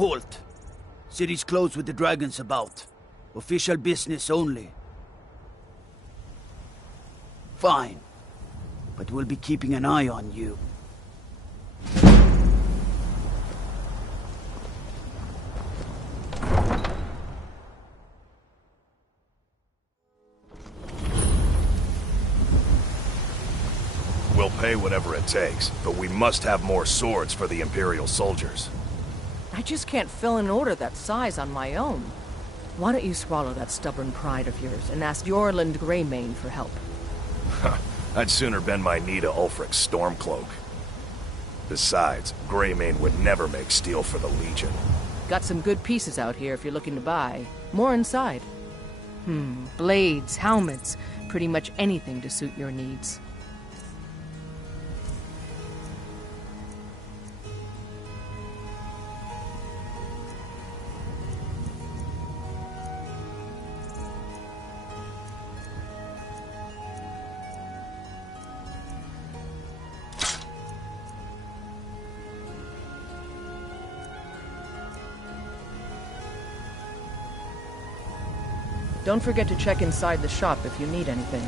Halt! City's closed with the dragons about. Official business only. Fine. But we'll be keeping an eye on you. We'll pay whatever it takes, but we must have more swords for the Imperial soldiers. I just can't fill an order that size on my own. Why don't you swallow that stubborn pride of yours and ask Yorland Greymane for help? I'd sooner bend my knee to Ulfric's Stormcloak. Besides, Greymane would never make steel for the Legion. Got some good pieces out here if you're looking to buy. More inside. Blades, helmets, pretty much anything to suit your needs. Don't forget to check inside the shop if you need anything.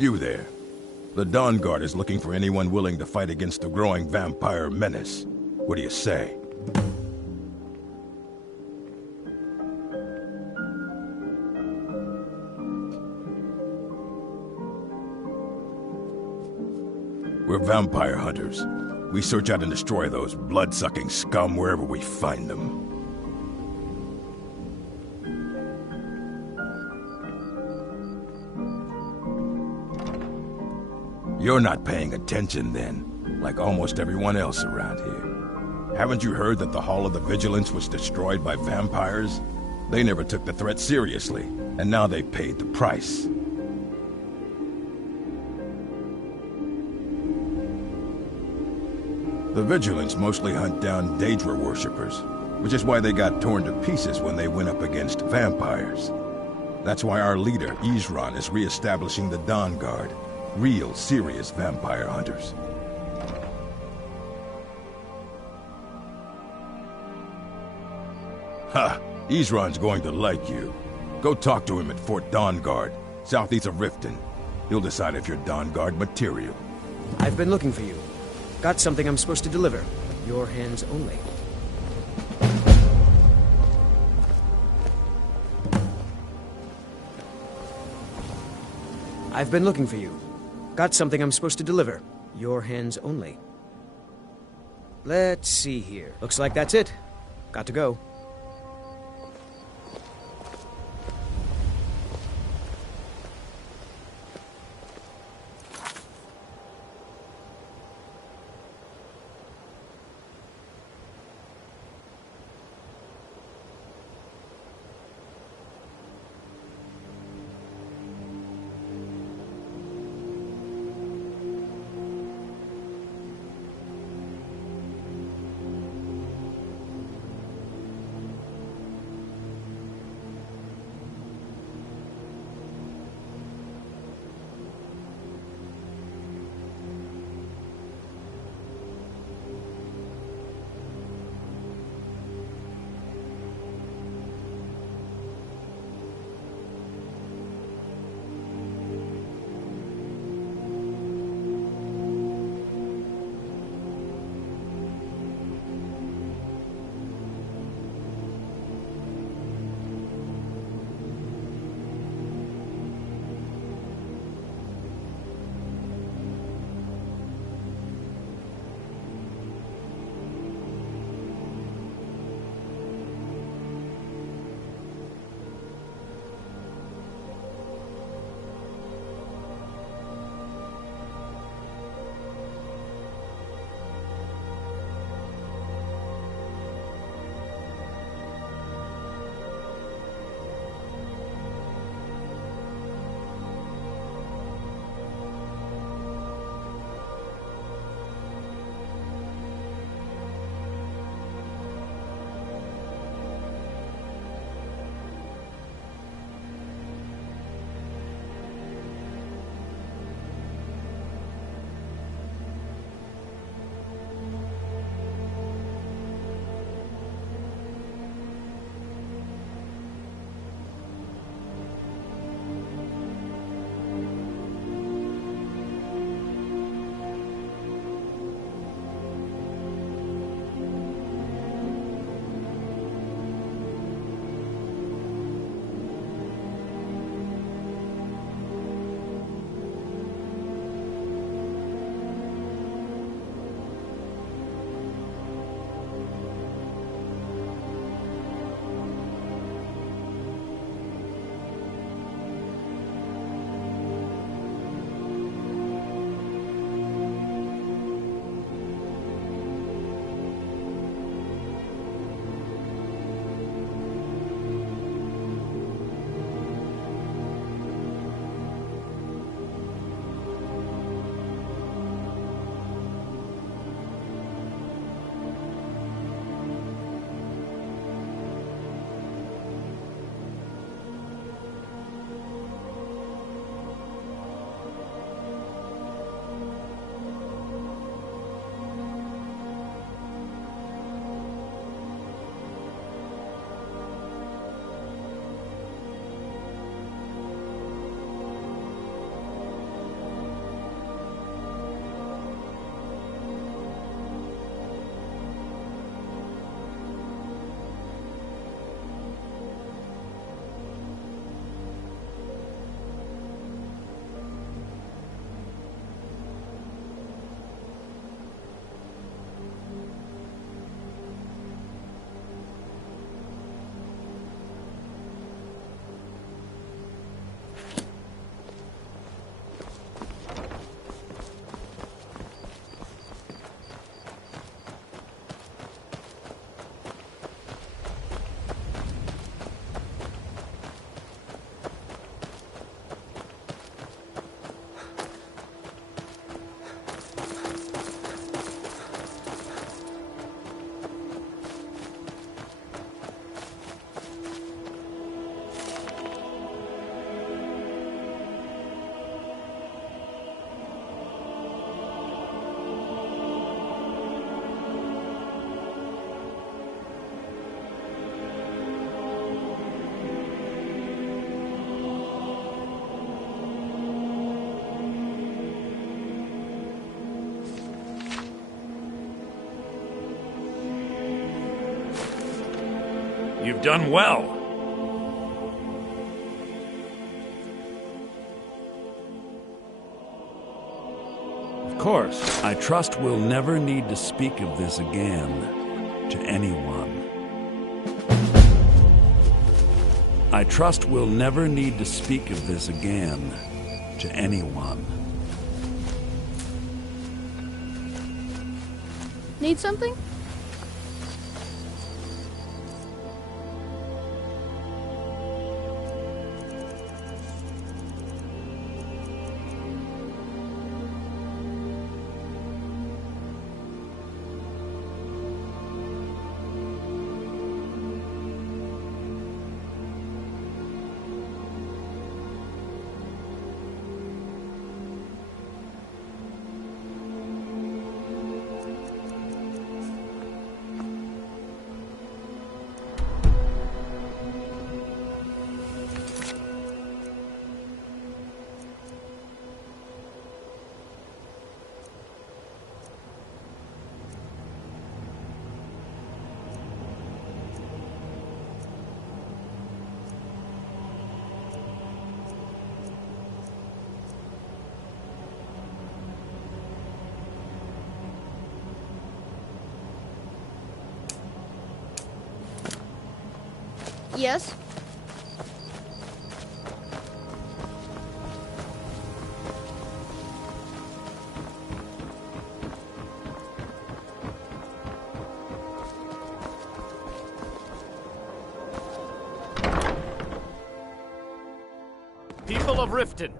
You there. The Dawn Guard is looking for anyone willing to fight against the growing vampire menace. What do you say? We're vampire hunters. We search out and destroy those blood-sucking scum wherever we find them. You're not paying attention then, like almost everyone else around here. Haven't you heard that the Hall of the Vigilance was destroyed by vampires? They never took the threat seriously, and now they paid the price. The Vigilance mostly hunt down Daedra worshippers, which is why they got torn to pieces when they went up against vampires. That's why our leader, Isran, is re-establishing the Dawn Guard. Real, serious vampire hunters. Ha! Isran's going to like you. Go talk to him at Fort Dawn Guard, southeast of Riften. He'll decide if you're Dawn Guard material. I've been looking for you. Got something I'm supposed to deliver. Your hands only. I've been looking for you. Got something I'm supposed to deliver. Your hands only. Let's see here. Looks like that's it. Got to go. You've done well. Of course, I trust we'll never need to speak of this again to anyone. I trust we'll never need to speak of this again to anyone. Need something? Yes? People of Riften,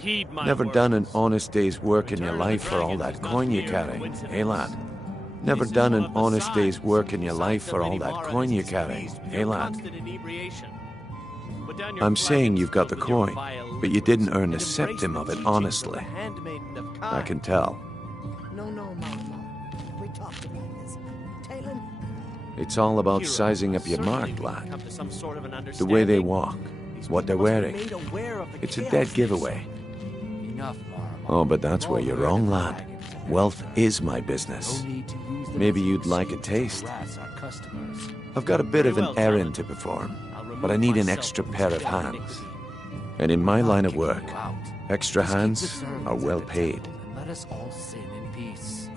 heed my Never words. done an honest day's work in your life for all that coin you carry, eh, lad? Never done an honest day's work in your life for all that coin you carry, eh, lad? I'm saying you've got the coin, but you didn't earn a septim of it honestly. I can tell. No, Mama. We talked about this. Talon? It's all about sizing up your mark, lad. The way they walk, what they're wearing. It's a dead giveaway. Oh, but that's where you're wrong, lad. Wealth is my business. Maybe you'd like a taste. I've got a bit of an errand to perform, but I need an extra pair of hands. And in my line of work, extra hands are well paid. Let us all sin in peace.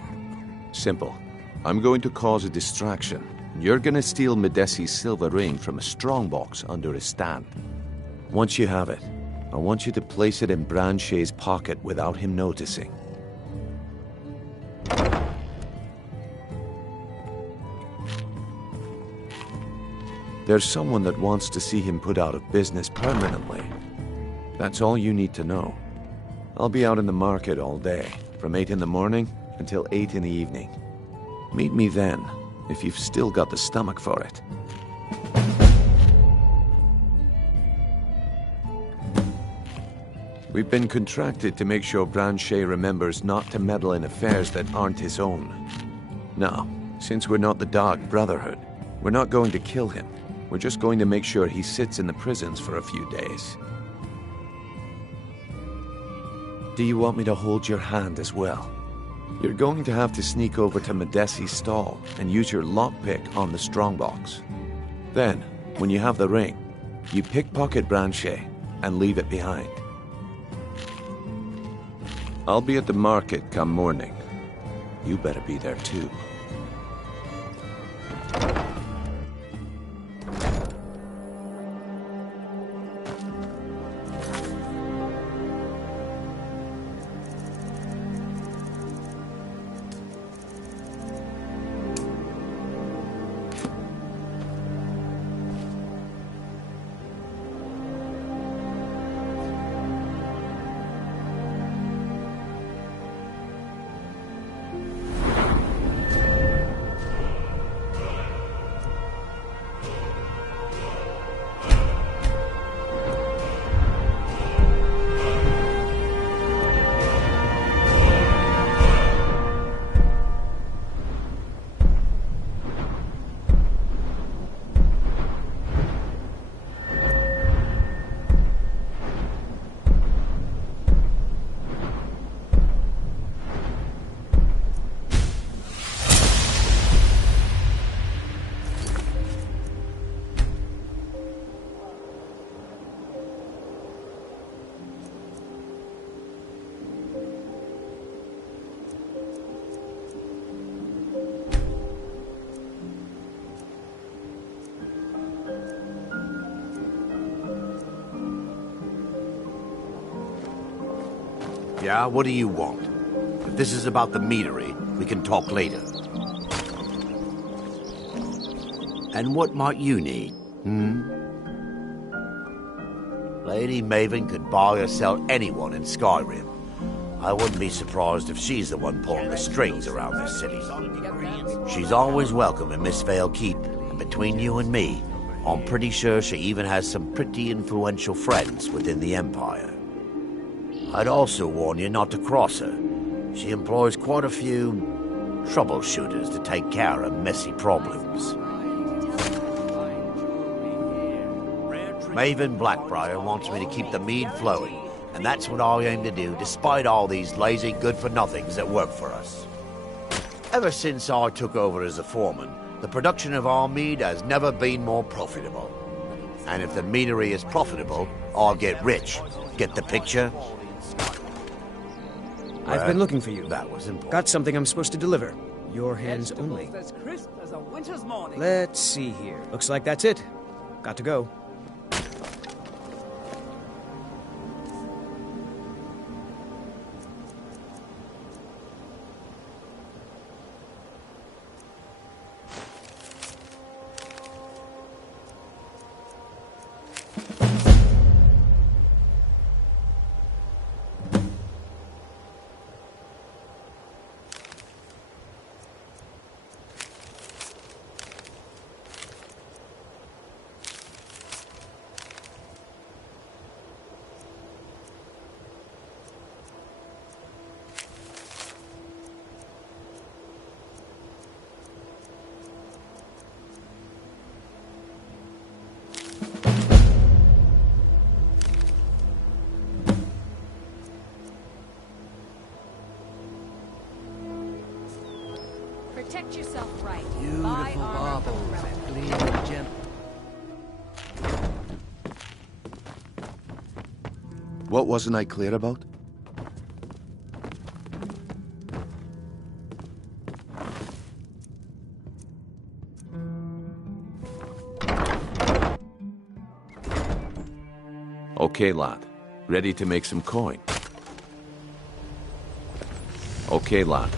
Simple. I'm going to cause a distraction. You're gonna steal Medesi's silver ring from a strongbox under his stand. Once you have it, I want you to place it in Branche's pocket without him noticing. There's someone that wants to see him put out of business permanently. That's all you need to know. I'll be out in the market all day, from 8 in the morning until 8 in the evening. Meet me then, if you've still got the stomach for it. We've been contracted to make sure Branche remembers not to meddle in affairs that aren't his own. Now, since we're not the Dark Brotherhood, we're not going to kill him. We're just going to make sure he sits in the prisons for a few days. Do you want me to hold your hand as well? You're going to have to sneak over to Medesi's stall and use your lockpick on the strongbox. Then, when you have the ring, you pickpocket Branche and leave it behind. I'll be at the market come morning. You better be there too. Yeah, what do you want? If this is about the meadery, we can talk later. And what might you need, Lady Maven could buy or sell anyone in Skyrim. I wouldn't be surprised if she's the one pulling the strings around this city. She's always welcome in Mistveil Keep, and between you and me, I'm pretty sure she even has some pretty influential friends within the Empire. I'd also warn you not to cross her. She employs quite a few troubleshooters to take care of messy problems. Maven Blackbriar wants me to keep the mead flowing, and that's what I aim to do despite all these lazy good-for-nothings that work for us. Ever since I took over as a foreman, the production of our mead has never been more profitable. And if the meadery is profitable, I'll get rich. Get the picture? I've been looking for you. That was important. Got something I'm supposed to deliver. Your hands only. Let's see here. Looks like that's it. Got to go. Protect yourself right. Beautiful baubles that gleam with gem. What wasn't I clear about? Okay, lad. Ready to make some coin. Okay, lad.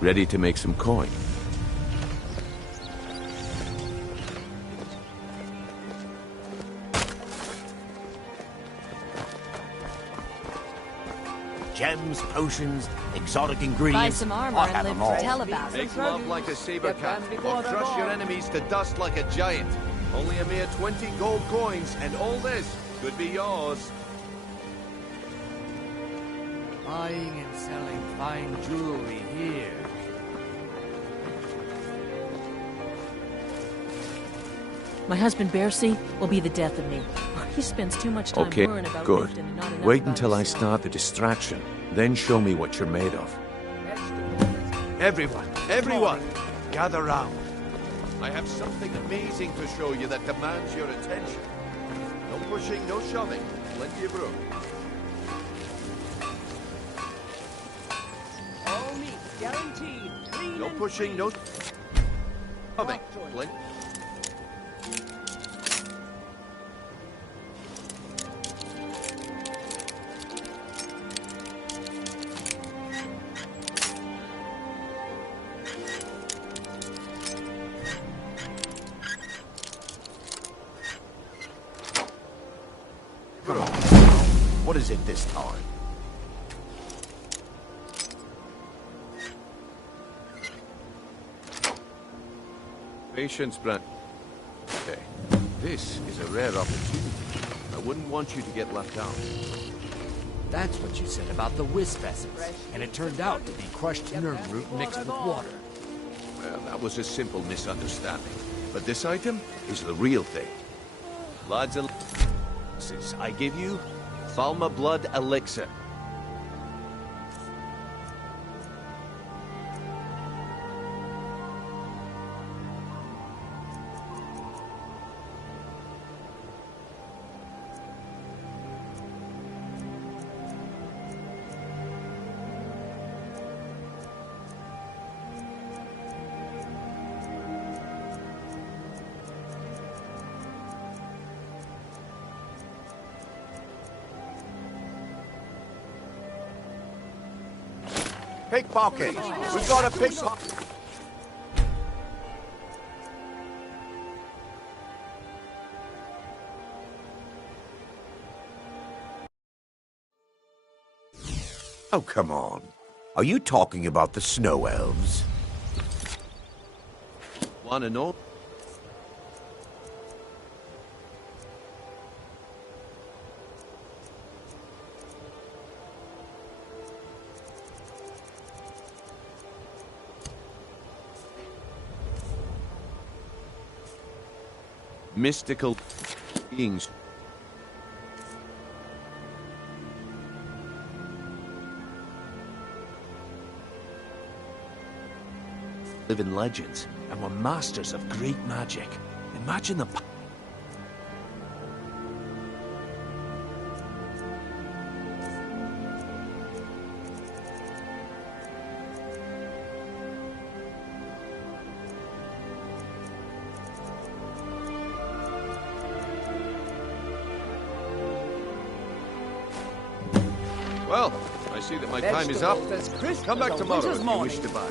Ready to make some coin. Gems, potions, exotic ingredients. Buy some armor I and have live them all. to tell about it. Make love like a saber cat, or crush your enemies to dust like a giant. Only a mere 20 gold coins, and all this could be yours. Buying and selling fine jewelry here. My husband, Bercy, will be the death of me. He spends too much time Okay, worrying about good. Riften and not enough Wait about until I himself. start the distraction. Then show me what you're made of. Everyone, gather round. I have something amazing to show you that demands your attention. No pushing, no shoving. Plenty of room. All meat guaranteed. Clean No and pushing, free. no shoving. Plenty. What is it this time? Patience, Brent. Okay. This is a rare opportunity. I wouldn't want you to get left out. That's what you said about the wisp essence, and it turned out to be crushed nerve root mixed with water. Well, that was a simple misunderstanding. But this item is the real thing. Lads and lasses, I give you Falma Blood Elixir. Pickpocket! We've got a pickpocket! Oh, come on. Are you talking about the snow elves? One and all. Mystical beings. Live in legends and were masters of great magic. Imagine the Well, I see that my time is up. Come back tomorrow if you wish to buy.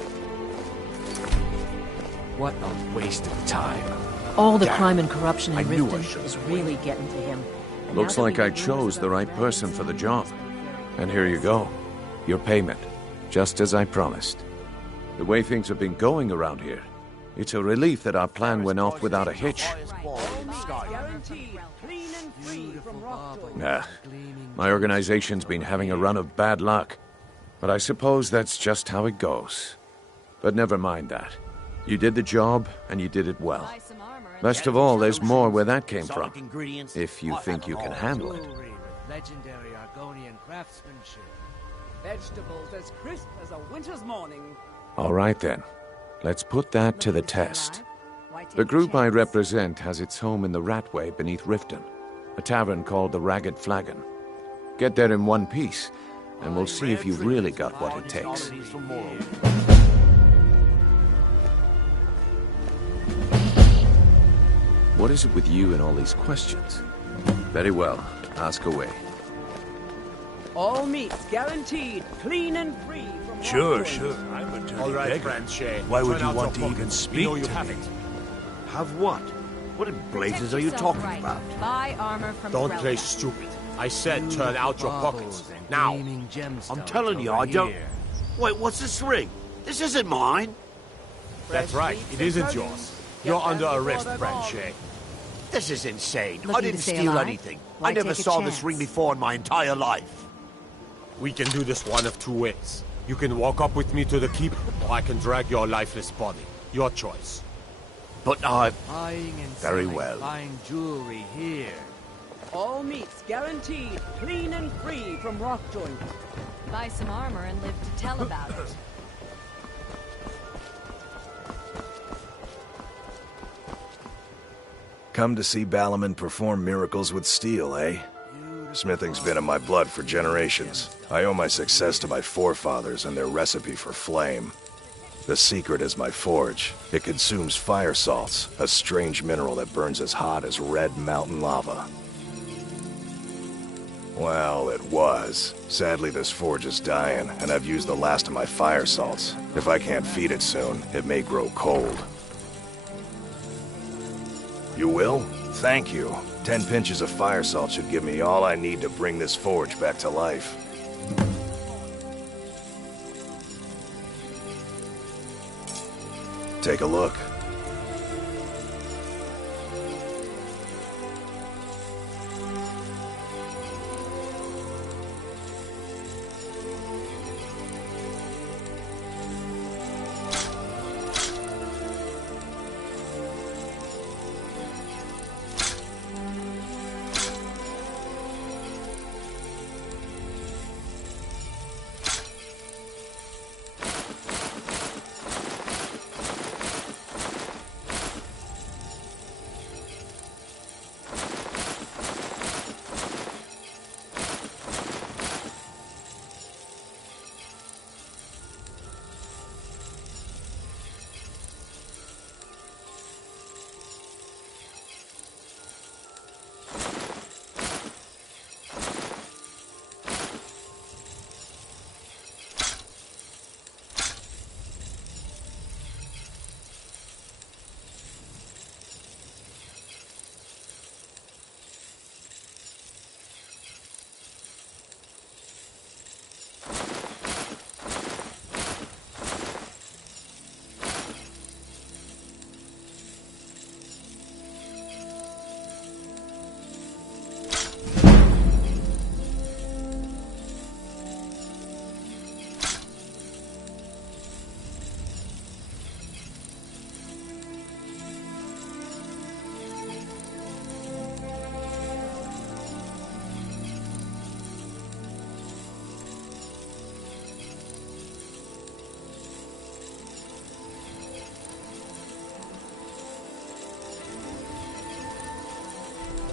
What a waste of time. All the crime and corruption in Riften is really getting to him. And Looks now that like we I know chose the right that person he's for the very job. And here you go. Your payment. Just as I promised. The way things have been going around here, it's a relief that our plan went off without a hitch. Guaranteed. Clean and free from rock joint. Nah, my organization's been having a run of bad luck. But I suppose that's just how it goes. But never mind that. You did the job, and you did it well. Best of all, there's more where that came from. If you think you can handle it. Jewelry with legendary Argonian craftsmanship. Vegetables as crisp as a winter's morning. All right then. Let's put that to the test. The group I represent has its home in the Ratway beneath Riften, a tavern called the Ragged Flagon. Get there in one piece, and we'll see if you've really got what it takes. What is it with you and all these questions? Very well. Ask away. All meats guaranteed. Clean and free from rock Sure, joint. sure. I'm a dirty All right, beggar. Franche. Why would Turn you out want your to even pockets. speak We know you to have me? it. Have what? What in blazes are you talking about? Buy armor from Don't Relda. play stupid. I said turn out your pockets. Now. I'm telling you, I don't... Wait, what's this ring? This isn't mine. That's right. It isn't yours. You're under arrest, Franche. This is insane. I Looking didn't to stay steal alive? anything. Why I never take a saw this chance? ring before in my entire life. We can do this one of two ways. You can walk up with me to the keep, or I can drag your lifeless body. Your choice. But I... Buying and Very selling well. fine jewelry here. All meats guaranteed. Clean and free from rock joint. Buy some armor and live to tell about it. Come to see Balaman perform miracles with steel, eh? Smithing's been in my blood for generations. I owe my success to my forefathers and their recipe for flame. The secret is my forge. It consumes fire salts, a strange mineral that burns as hot as red mountain lava. Well, it was. Sadly, this forge is dying, and I've used the last of my fire salts. If I can't feed it soon, it may grow cold. You will? Thank you. 10 pinches of fire salt should give me all I need to bring this forge back to life. Take a look.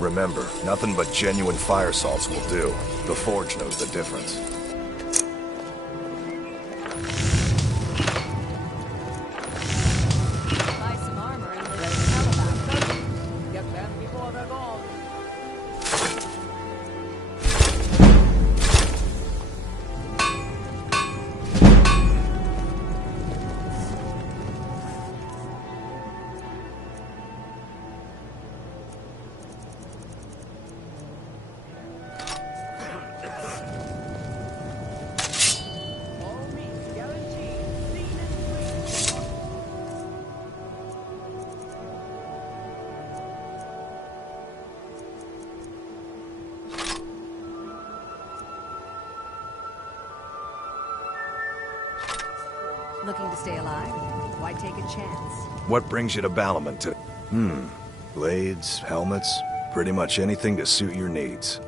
Remember, nothing but genuine fire salts will do. The Forge knows the difference. Buy some armor and live to tell about it. Get them before they're gone. Looking to stay alive? Why take a chance? What brings you to Balamon to... Blades, helmets, pretty much anything to suit your needs.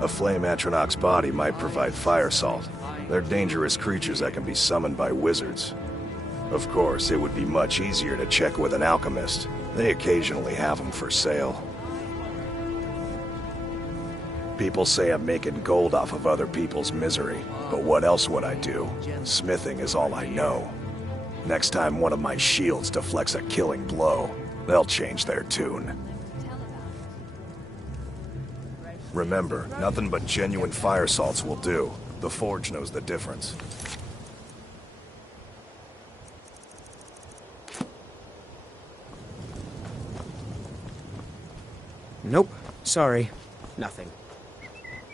A flame Atronach's body might provide fire salt. They're dangerous creatures that can be summoned by wizards. Of course, it would be much easier to check with an alchemist. They occasionally have them for sale. People say I'm making gold off of other people's misery, but what else would I do? Smithing is all I know. Next time one of my shields deflects a killing blow, they'll change their tune. Remember, nothing but genuine fire salts will do. The Forge knows the difference. Nope. Sorry. Nothing.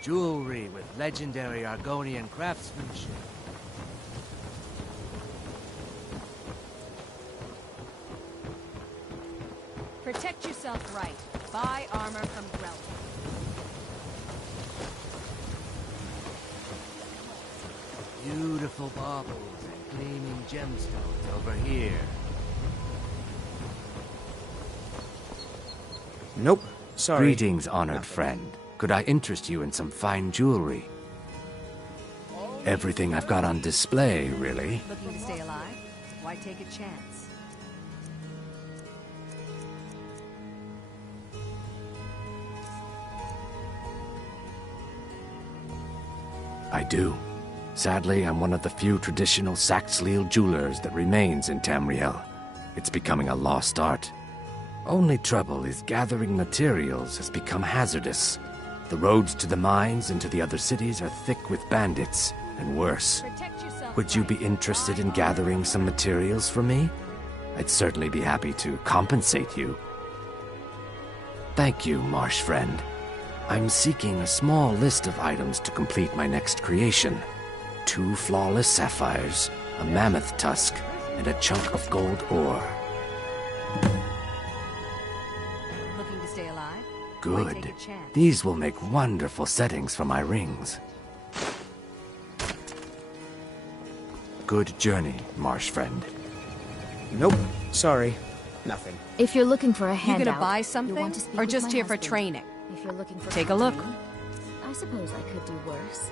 Jewelry with legendary Argonian craftsmanship. Protect yourself right. Buy armor from Grelton. Beautiful baubles and gleaming gemstones over here. Nope. Sorry. Greetings, honored friend. Could I interest you in some fine jewelry? Everything I've got on display, really. Looking to stay alive? Why take a chance? I do. Sadly, I'm one of the few traditional Saxhleel jewelers that remains in Tamriel. It's becoming a lost art. Only trouble is gathering materials has become hazardous. The roads to the mines and to the other cities are thick with bandits, and worse. Would you be interested in gathering some materials for me? I'd certainly be happy to compensate you. Thank you, marsh friend. I'm seeking a small list of items to complete my next creation. 2 flawless sapphires, a mammoth tusk, and a chunk of gold ore. Looking to stay alive? Why Good. take a chance? These will make wonderful settings for my rings. Good journey, marsh friend. Nope. Sorry. Nothing. If you're looking for a You handout, gonna buy you'll something? want to speak Or with just my here for husband. training? If you're looking for Take a look. company, I suppose I could do worse.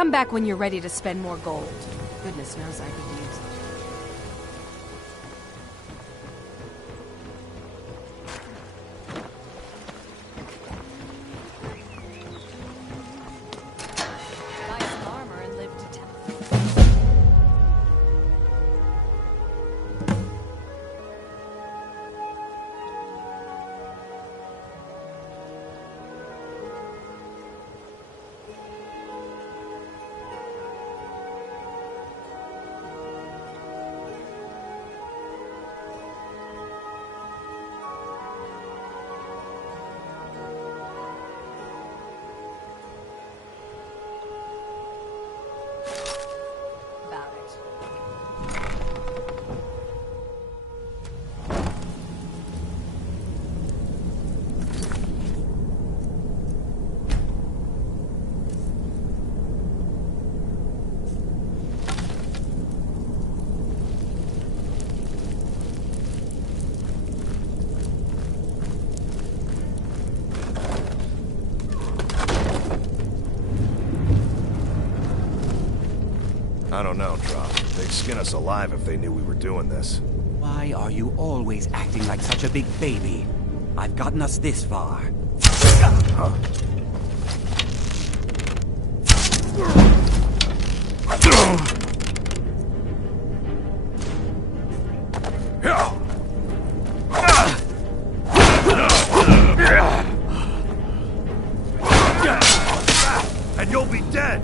Come back when you're ready to spend more gold. Goodness knows I could use it. Buy some armor and live to tell. I don't know, Drop. They'd skin us alive if they knew we were doing this. Why are you always acting like such a big baby? I've gotten us this far. Huh? And you'll be dead!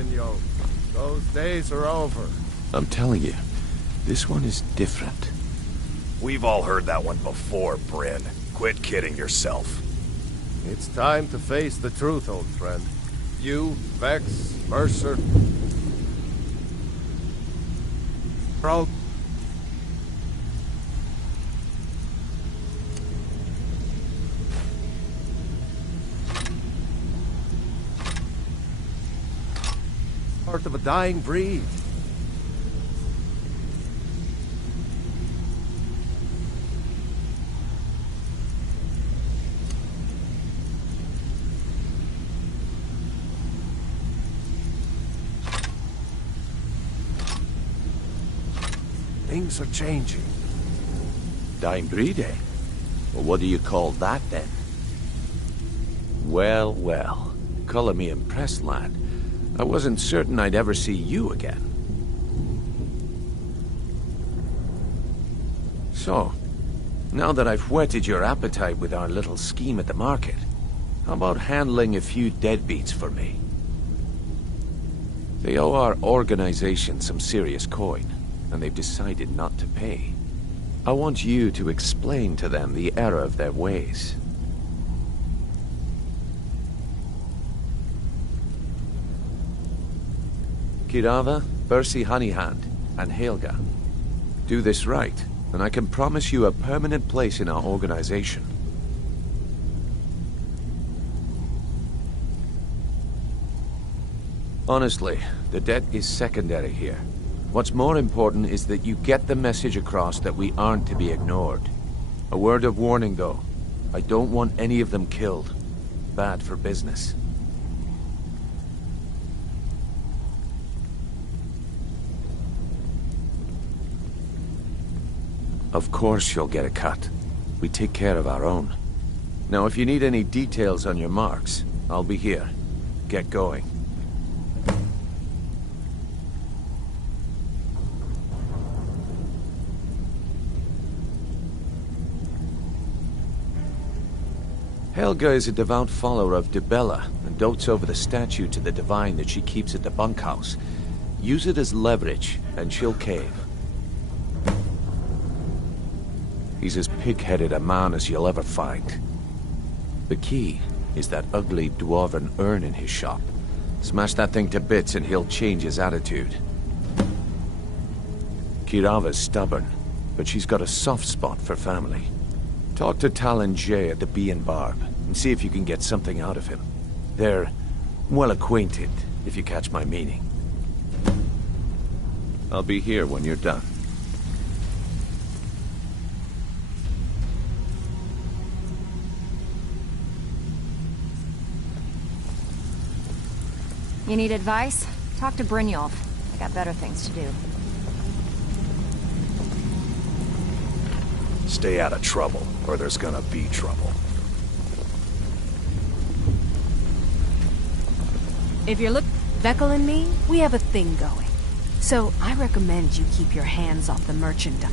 Brynjo. Those days are over. I'm telling you, this one is different. We've all heard that one before, Bryn. Quit kidding yourself. It's time to face the truth, old friend. You, Vex, Mercer... Bro. Part of a dying breed. Things are changing. Dying breed, eh? Well, what do you call that, then? Well, well. Color me impressed, lad. I wasn't certain I'd ever see you again. So, now that I've whetted your appetite with our little scheme at the market, how about handling a few deadbeats for me? They owe our organization some serious coin, and they've decided not to pay. I want you to explain to them the error of their ways. Kirava, Bersi Honeyhand, and Helga. Do this right, and I can promise you a permanent place in our organization. Honestly, the debt is secondary here. What's more important is that you get the message across that we aren't to be ignored. A word of warning, though. I don't want any of them killed. Bad for business. Of course you'll get a cut. We take care of our own. Now, if you need any details on your marks, I'll be here. Get going. Helga is a devout follower of Dibella and dotes over the statue to the divine that she keeps at the bunkhouse. Use it as leverage, and she'll cave. He's as pig-headed a man as you'll ever find. The key is that ugly dwarven urn in his shop. Smash that thing to bits and he'll change his attitude. Kirava's stubborn, but she's got a soft spot for family. Talk to Talon Jay at the Bee and Barb, and see if you can get something out of him. They're well acquainted, if you catch my meaning. I'll be here when you're done. You need advice? Talk to Brynjolf. I got better things to do. Stay out of trouble, or there's gonna be trouble. If you're Vekel and me, we have a thing going. So I recommend you keep your hands off the merchandise.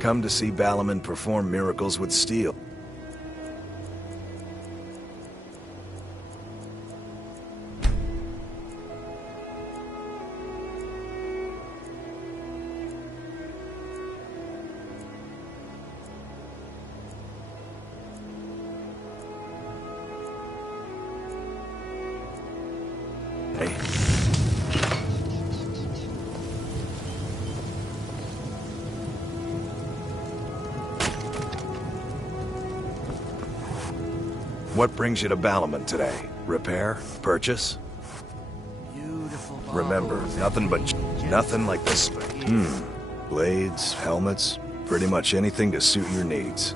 Come to see Balaman perform miracles with steel. What brings you to Balliman today? Repair? Purchase? Remember, nothing like this. Blades, helmets, pretty much anything to suit your needs.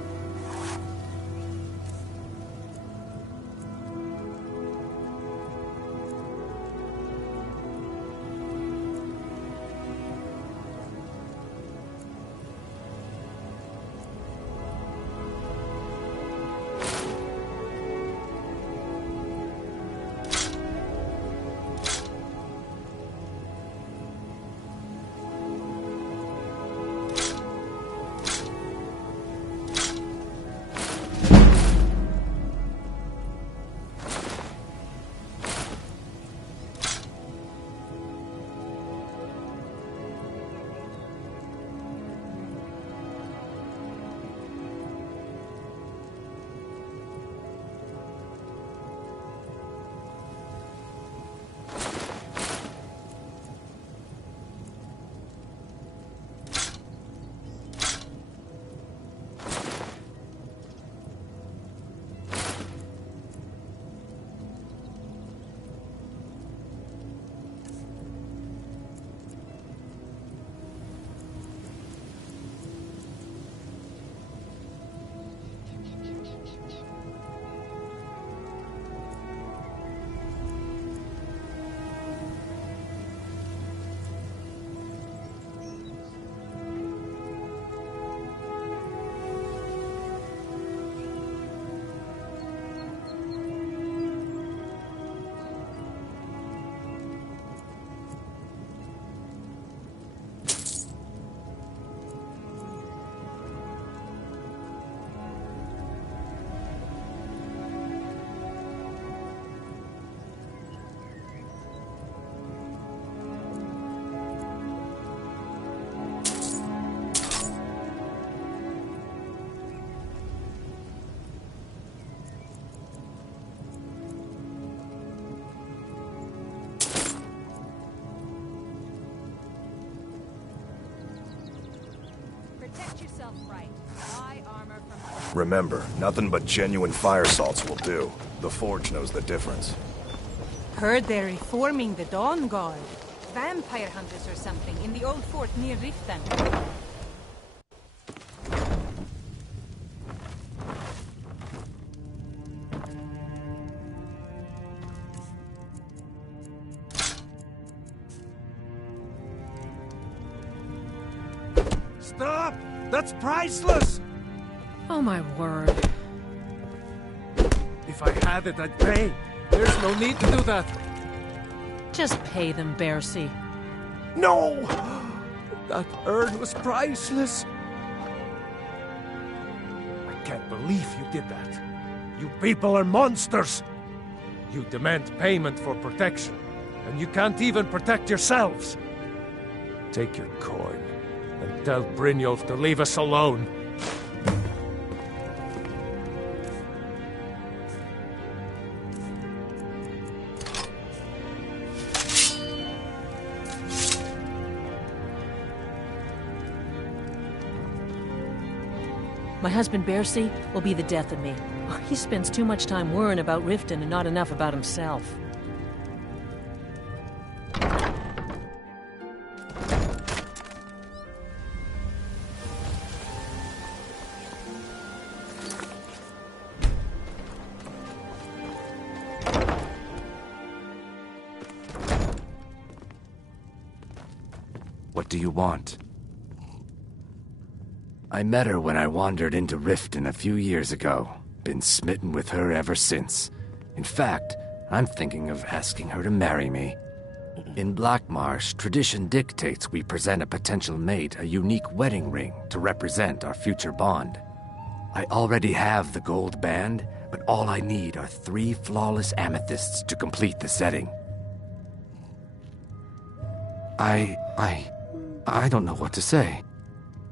Remember, nothing but genuine fire salts will do. The Forge knows the difference. Heard they're reforming the Dawn Guard. Vampire hunters or something in the old fort near Riften. Stop! That's priceless! Oh my word. If I had it, I'd pay. There's no need to do that. Just pay them, Bercy. No! That urn was priceless. I can't believe you did that. You people are monsters. You demand payment for protection, and you can't even protect yourselves. Take your coin, and tell Brynjolf to leave us alone. My husband Bercy will be the death of me. He spends too much time worrying about Riften and not enough about himself. What do you want? I met her when I wandered into Riften a few years ago. Been smitten with her ever since. In fact, I'm thinking of asking her to marry me. In Blackmarsh, tradition dictates we present a potential mate a unique wedding ring to represent our future bond. I already have the gold band, but all I need are 3 flawless amethysts to complete the setting. I don't know what to say.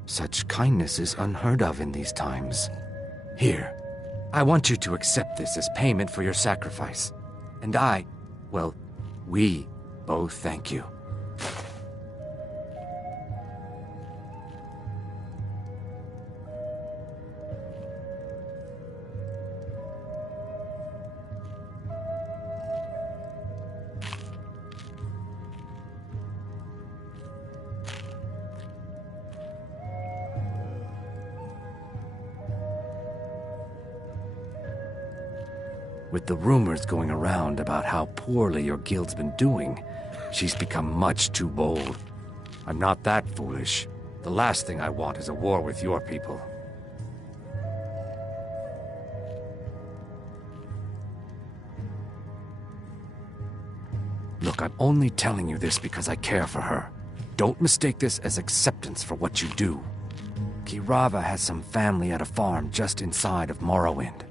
Such kindness is unheard of in these times. Here, I want you to accept this as payment for your sacrifice. And we both thank you. With the rumors going around about how poorly your guild's been doing, she's become much too bold. I'm not that foolish. The last thing I want is a war with your people. Look, I'm only telling you this because I care for her. Don't mistake this as acceptance for what you do. Kirava has some family at a farm just inside of Morrowind.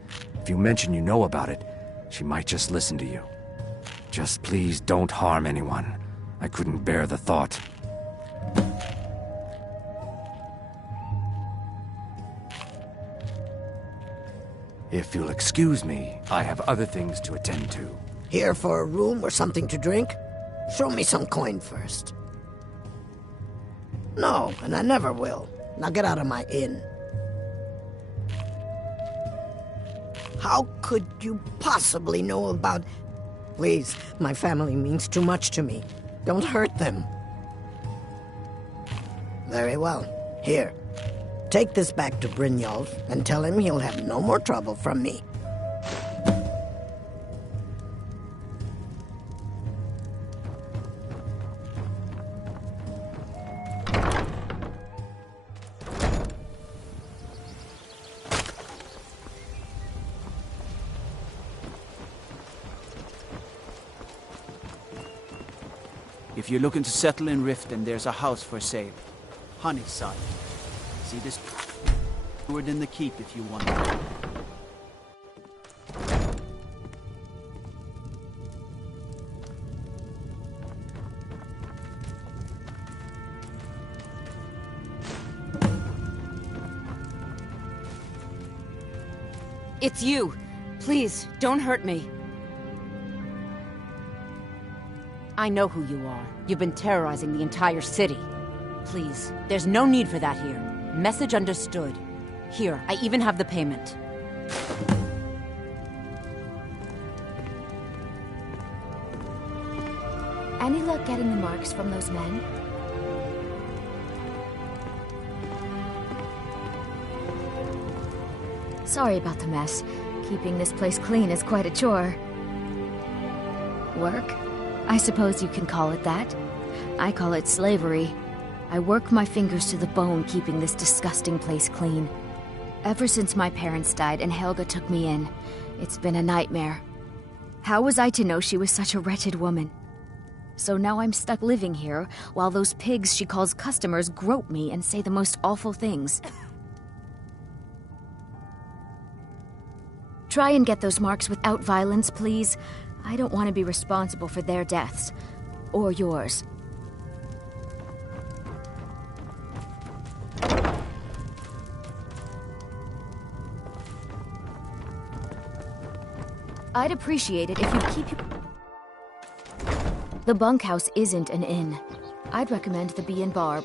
If you mention you know about it, she might just listen to you. Just please don't harm anyone. I couldn't bear the thought. If you'll excuse me, I have other things to attend to. Here for a room or something to drink? Show me some coin first. No, and I never will. Now get out of my inn. How could you possibly know about... Please, my family means too much to me. Don't hurt them. Very well. Here. Take this back to Brynjolf and tell him he'll have no more trouble from me. If you're looking to settle in Riften, there's a house for sale. Honeyside. See this? Word in the keep if you want it. It's you. Please, don't hurt me. I know who you are. You've been terrorizing the entire city. Please, there's no need for that here. Message understood. Here, I even have the payment. Any luck getting the marks from those men? Sorry about the mess. Keeping this place clean is quite a chore. Work? I suppose you can call it that. I call it slavery. I work my fingers to the bone keeping this disgusting place clean. Ever since my parents died and Helga took me in, it's been a nightmare. How was I to know she was such a wretched woman? So now I'm stuck living here, while those pigs she calls customers grope me and say the most awful things. Try and get those marks without violence, please. I don't want to be responsible for their deaths. Or yours. I'd appreciate it if you'd keep your... The bunkhouse isn't an inn. I'd recommend the Bee and Barb.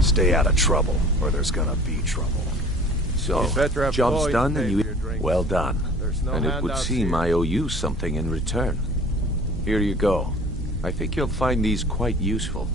Stay out of trouble, or there's gonna be trouble. So, job's done and you... Well done. And it would seem I owe you something in return. Here you go. I think you'll find these quite useful.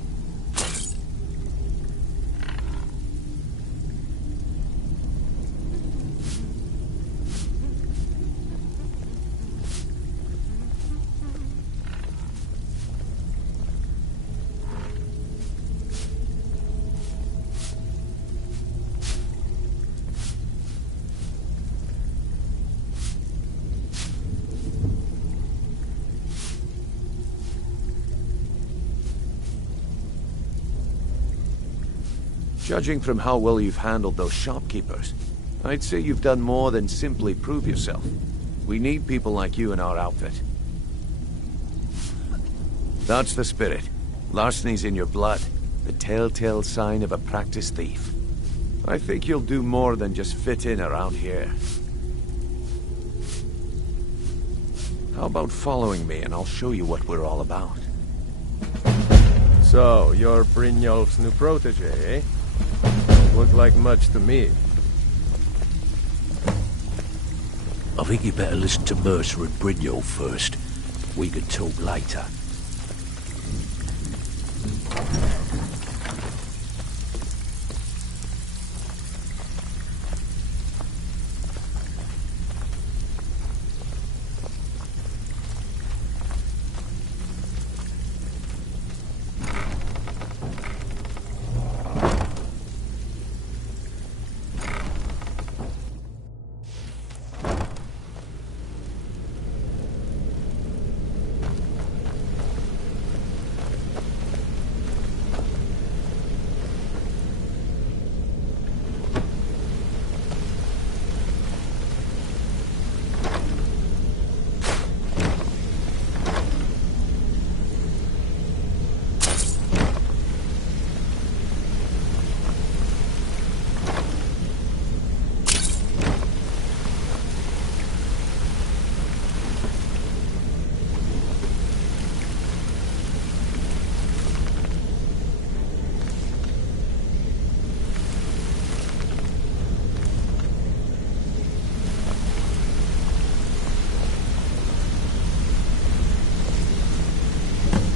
Judging from how well you've handled those shopkeepers, I'd say you've done more than simply prove yourself. We need people like you in our outfit. That's the spirit. Larceny's in your blood. The telltale sign of a practiced thief. I think you'll do more than just fit in around here. How about following me and I'll show you what we're all about? So, you're Brynjolf's new protege, eh? Don't look like much to me. I think you better listen to Mercer and Brynjolf first. We can talk later.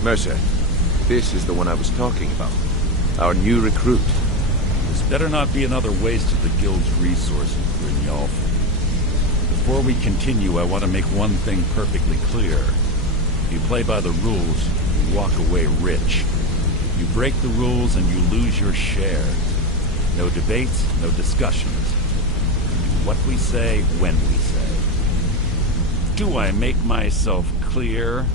Mercer, this is the one I was talking about. Our new recruit. This better not be another waste of the Guild's resources, Brynjolf. Before we continue, I want to make one thing perfectly clear. If you play by the rules, you walk away rich. You break the rules and you lose your share. No debates, no discussions. What we say, when we say. Do I make myself clear?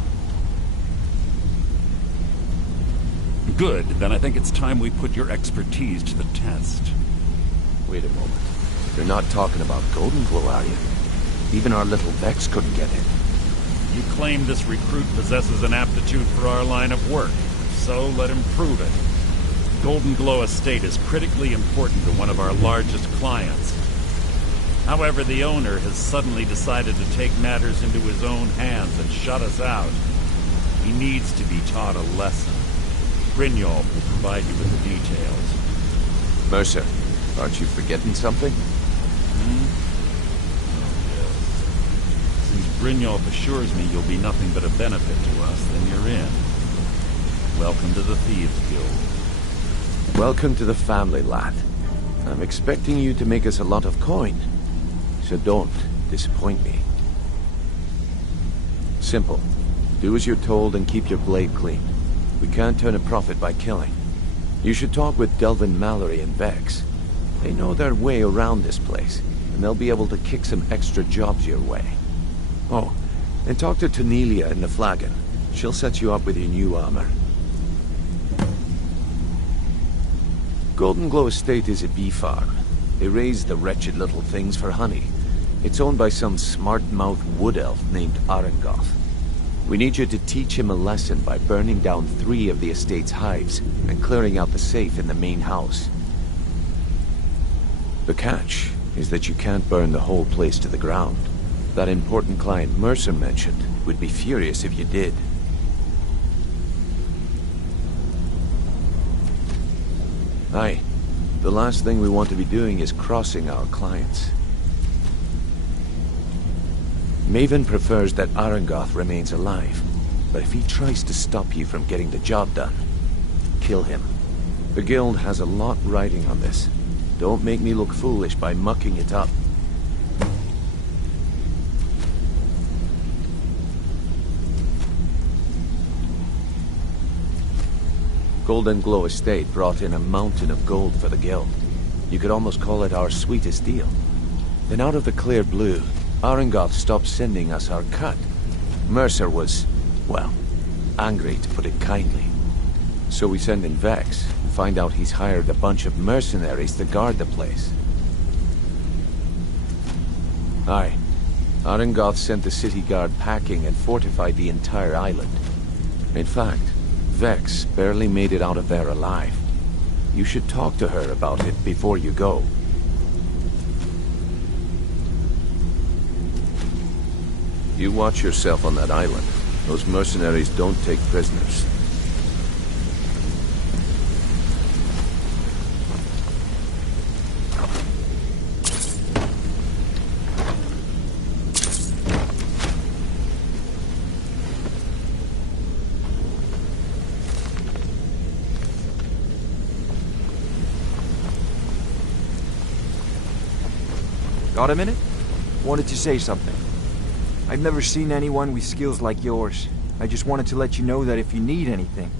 Good, then I think it's time we put your expertise to the test. Wait a moment. You're not talking about Golden Glow, are you? Even our little Vex couldn't get in. You claim this recruit possesses an aptitude for our line of work. So let him prove it. Golden Glow Estate is critically important to one of our largest clients. However, the owner has suddenly decided to take matters into his own hands and shut us out. He needs to be taught a lesson. Brynjolf will provide you with the details. Mercer, aren't you forgetting something? Since Brynjolf assures me you'll be nothing but a benefit to us, then you're in. Welcome to the Thieves Guild. Welcome to the family, lad. I'm expecting you to make us a lot of coin. So don't disappoint me. Simple. Do as you're told and keep your blade clean. We can't turn a profit by killing. You should talk with Delvin Mallory and Vex. They know their way around this place, and they'll be able to kick some extra jobs your way. Oh, and talk to Tonelia in the Flagon. She'll set you up with your new armor. Golden Glow Estate is a bee farm. They raise the wretched little things for honey. It's owned by some smart-mouthed wood elf named Arengoth. We need you to teach him a lesson by burning down 3 of the estate's hives and clearing out the safe in the main house. The catch is that you can't burn the whole place to the ground. That important client Mercer mentioned would be furious if you did. Aye. The last thing we want to be doing is crossing our clients. Maven prefers that Arengoth remains alive, but if he tries to stop you from getting the job done, kill him. The Guild has a lot riding on this. Don't make me look foolish by mucking it up. Golden Glow Estate brought in a mountain of gold for the Guild. You could almost call it our sweetest deal. Then out of the clear blue, Arengoth stopped sending us our cut. Mercer was, well, angry to put it kindly. So we send in Vex and find out he's hired a bunch of mercenaries to guard the place. Aye. Arengoth sent the city guard packing and fortified the entire island. In fact, Vex barely made it out of there alive. You should talk to her about it before you go. You watch yourself on that island. Those mercenaries don't take prisoners. Got a minute? Wanted to say something. I've never seen anyone with skills like yours. I just wanted to let you know that if you need anything,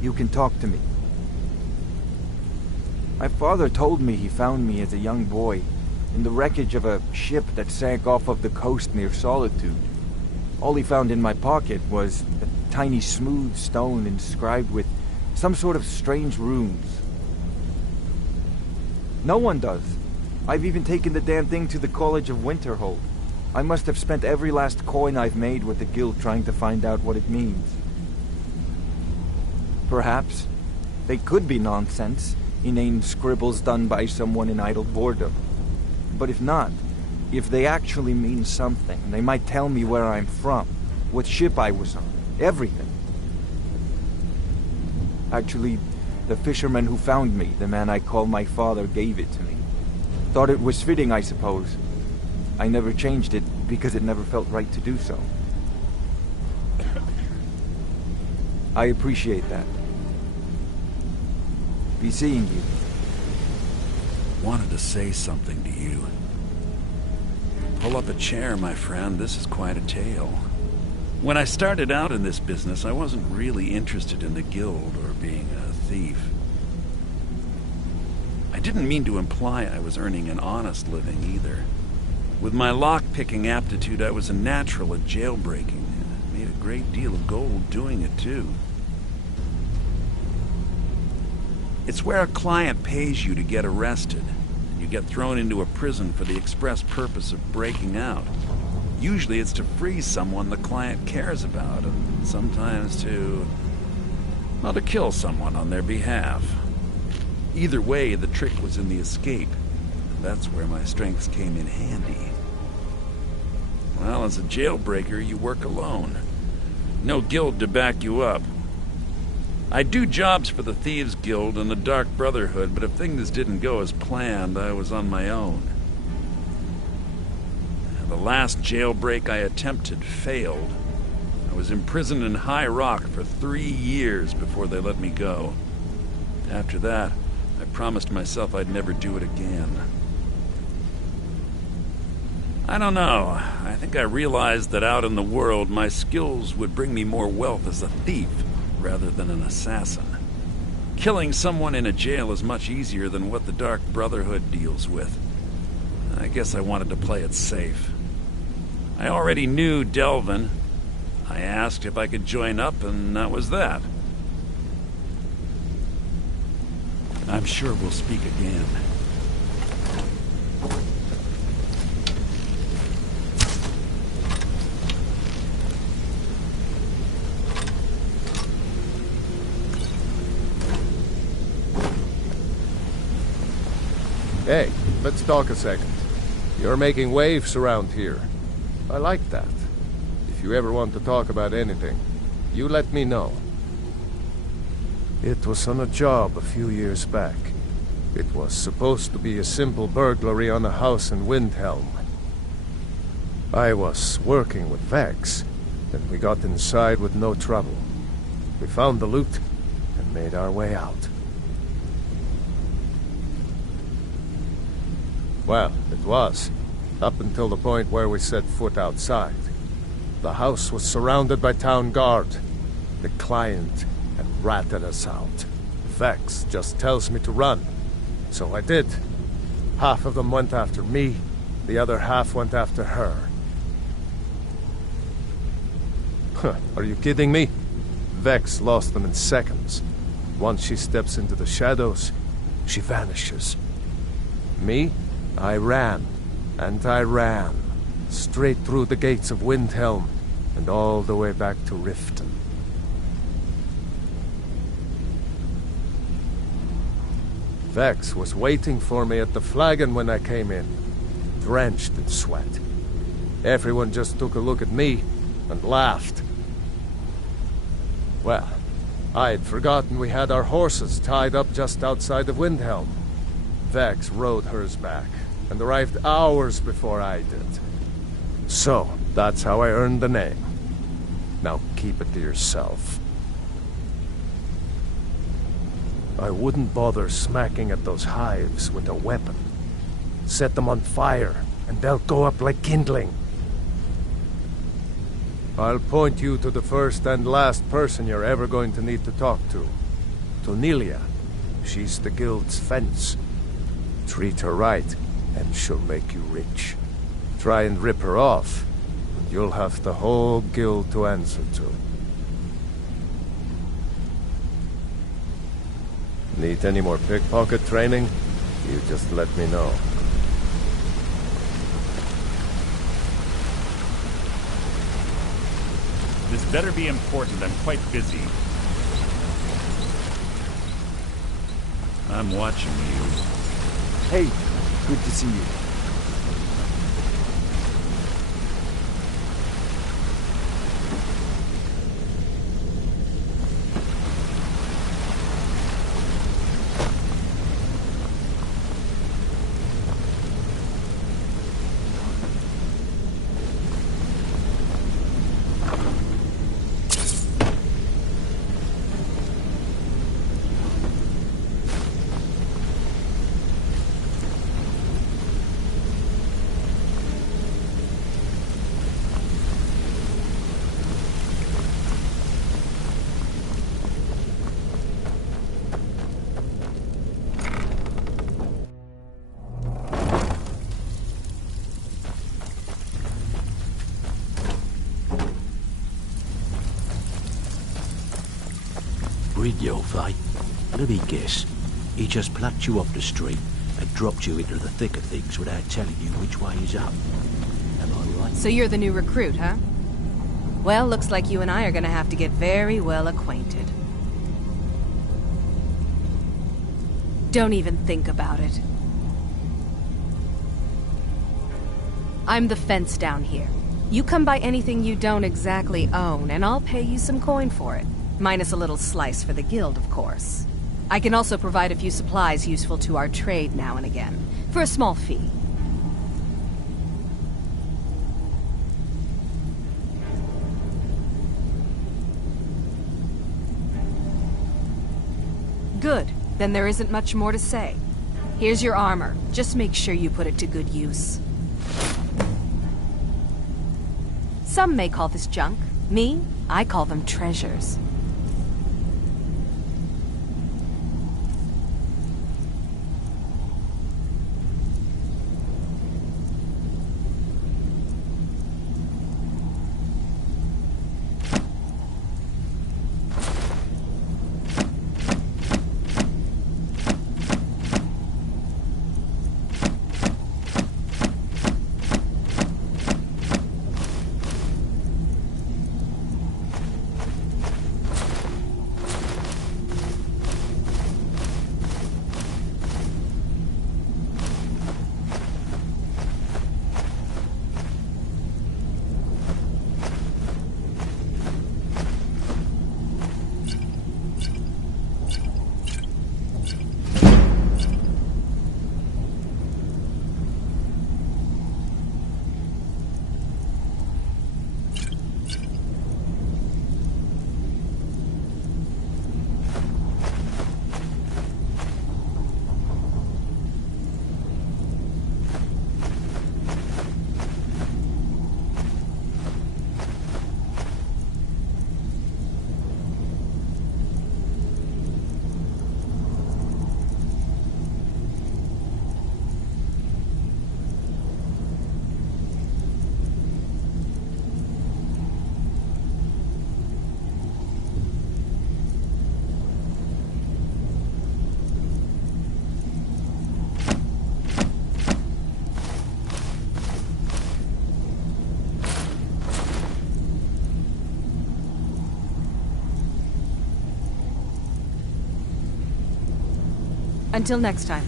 you can talk to me. My father told me he found me as a young boy in the wreckage of a ship that sank off of the coast near Solitude. All he found in my pocket was a tiny smooth stone inscribed with some sort of strange runes. No one does. I've even taken the damn thing to the College of Winterhold. I must have spent every last coin I've made with the guild trying to find out what it means. Perhaps they could be nonsense, inane scribbles done by someone in idle boredom. But if not, if they actually mean something, they might tell me where I'm from, what ship I was on, everything. Actually, the fisherman who found me, the man I call my father, gave it to me. Thought it was fitting, I suppose. I never changed it because it never felt right to do so. I appreciate that. Be seeing you. Wanted to say something to you. Pull up a chair, my friend. This is quite a tale. When I started out in this business, I wasn't really interested in the guild or being a thief. I didn't mean to imply I was earning an honest living either. With my lock-picking aptitude, I was a natural at jailbreaking, and made a great deal of gold doing it too. It's where a client pays you to get arrested, and you get thrown into a prison for the express purpose of breaking out. Usually it's to free someone the client cares about, and sometimes to kill someone on their behalf. Either way, the trick was in the escape. That's where my strengths came in handy. Well, as a jailbreaker, you work alone. No guild to back you up. I do jobs for the Thieves Guild and the Dark Brotherhood, but if things didn't go as planned, I was on my own. The last jailbreak I attempted failed. I was imprisoned in High Rock for 3 years before they let me go. After that, I promised myself I'd never do it again. I don't know. I think I realized that out in the world, my skills would bring me more wealth as a thief rather than an assassin. Killing someone in a jail is much easier than what the Dark Brotherhood deals with. I guess I wanted to play it safe. I already knew Delvin. I asked if I could join up, and that was that. I'm sure we'll speak again. Hey, let's talk a second. You're making waves around here. I like that. If you ever want to talk about anything, you let me know. It was on a job a few years back. It was supposed to be a simple burglary on a house in Windhelm. I was working with Vex, and we got inside with no trouble. We found the loot and made our way out. Well, it was, up until the point where we set foot outside. The house was surrounded by town guard. The client had ratted us out. Vex just tells me to run. So I did. Half of them went after me, the other half went after her. Are you kidding me? Vex lost them in seconds. once she steps into the shadows, she vanishes. Me? I ran, and I ran, straight through the gates of Windhelm, and all the way back to Riften. Vex was waiting for me at the flagon when I came in, drenched in sweat. Everyone just took a look at me and laughed. Well, I'd forgotten we had our horses tied up just outside of Windhelm. Vex rode hers back, and arrived hours before I did. So, that's how I earned the name. Now keep it to yourself. I wouldn't bother smacking at those hives with a weapon. Set them on fire, and they'll go up like kindling. I'll point you to the first and last person you're ever going to need to talk to. Nelia. She's the guild's fence. Treat her right, and she'll make you rich. Try and rip her off, and you'll have the whole guild to answer to. Need any more pickpocket training? You just let me know. This better be important. I'm quite busy. I'm watching you. Hey, good to see you. Brynjolf, eh? Let me guess. He just plucked you off the street and dropped you into the thick of things without telling you which way is up. Am I right? So you're the new recruit, huh? Well, looks like you and I are gonna have to get very well acquainted. Don't even think about it. I'm the fence down here. You come by anything you don't exactly own, and I'll pay you some coin for it. Minus a little slice for the guild, of course. I can also provide a few supplies useful to our trade now and again, for a small fee. Good. Then there isn't much more to say. Here's your armor. Just make sure you put it to good use. Some may call this junk. Me, I call them treasures. Until next time.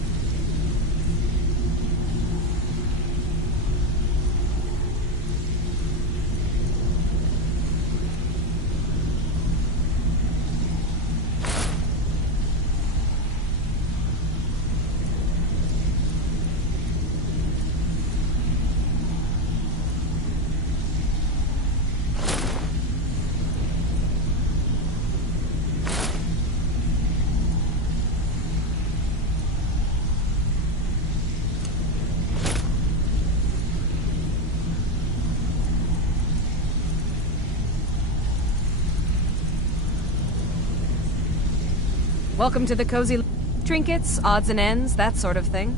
Welcome to the cozy... Trinkets, odds and ends, that sort of thing.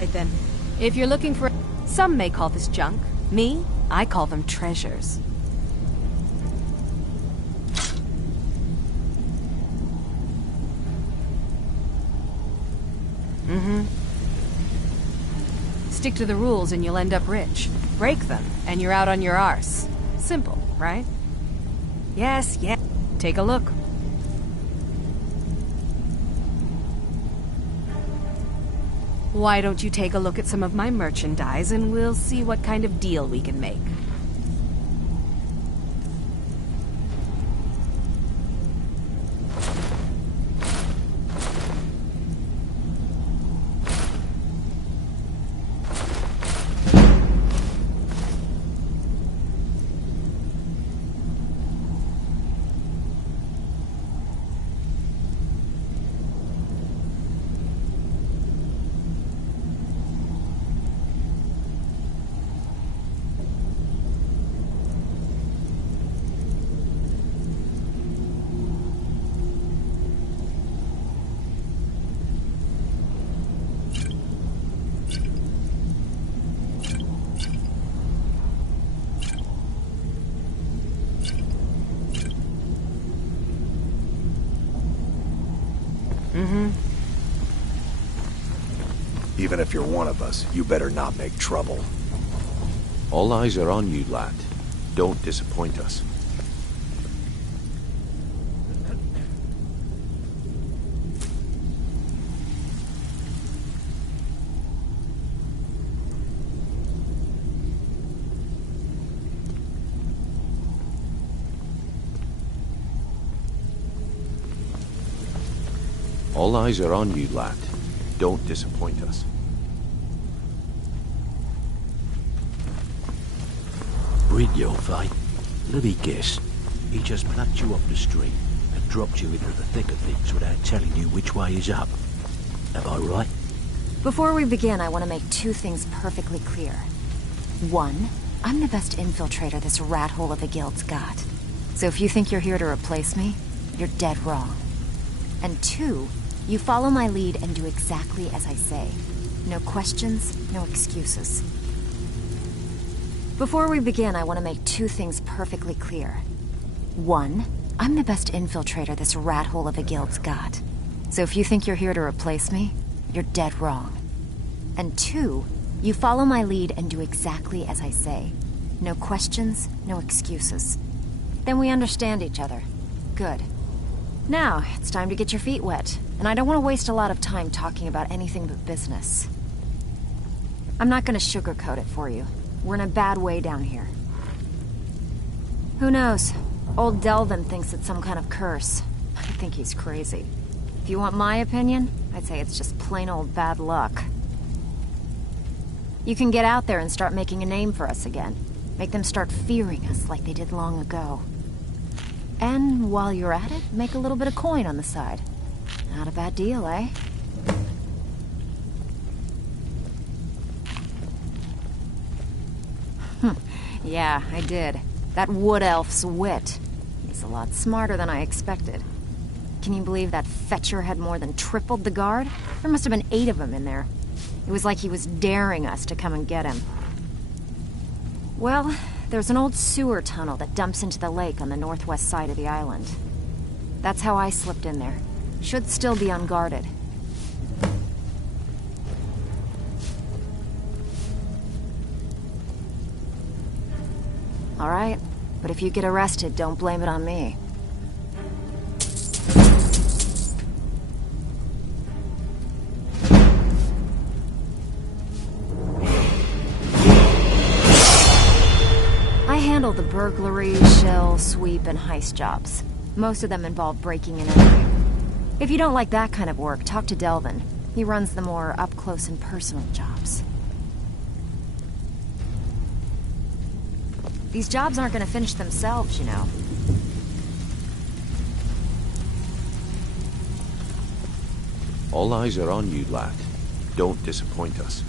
Right then. If you're looking for... Some may call this junk. Me, I call them treasures. Mm-hmm. Stick to the rules and you'll end up rich. Break them, and you're out on your arse. Simple, right? Yes, yeah. Take a look. Why don't you take a look at some of my merchandise and we'll see what kind of deal we can make. Even if you're one of us, you better not make trouble. All eyes are on you, lad. Don't disappoint us. All eyes are on you, lad. Don't disappoint us. Brynjolf, eh? Let me guess. He just plucked you off the street and dropped you into the thick of things without telling you which way is up. Am I right? Before we begin, I want to make two things perfectly clear. One, I'm the best infiltrator this rat hole of a guild's got. So if you think you're here to replace me, you're dead wrong. And two, you follow my lead and do exactly as I say. No questions, no excuses. Before we begin, I want to make 2 things perfectly clear. 1, I'm the best infiltrator this rat hole of a guild's got. So if you think you're here to replace me, you're dead wrong. And 2, you follow my lead and do exactly as I say. No questions, no excuses. Then we understand each other. Good. Now, it's time to get your feet wet, and I don't want to waste a lot of time talking about anything but business. I'm not going to sugarcoat it for you. We're in a bad way down here. Who knows? Old Delvin thinks it's some kind of curse. I think he's crazy. If you want my opinion, I'd say it's just plain old bad luck. You can get out there and start making a name for us again. Make them start fearing us like they did long ago. And while you're at it, make a little bit of coin on the side. Not a bad deal, eh? Yeah, I did. That wood elf's wit. He's a lot smarter than I expected. Can you believe that fetcher had more than tripled the guard? There must have been 8 of them in there. It was like he was daring us to come and get him. Well, there's an old sewer tunnel that dumps into the lake on the northwest side of the island. That's how I slipped in there. Should still be unguarded. All right, but if you get arrested, don't blame it on me. I handle the burglary, shell, sweep, and heist jobs. Most of them involve breaking and entering. If you don't like that kind of work, talk to Delvin. He runs the more up-close and personal jobs. These jobs aren't gonna finish themselves, you know. All eyes are on you, lad. Don't disappoint us.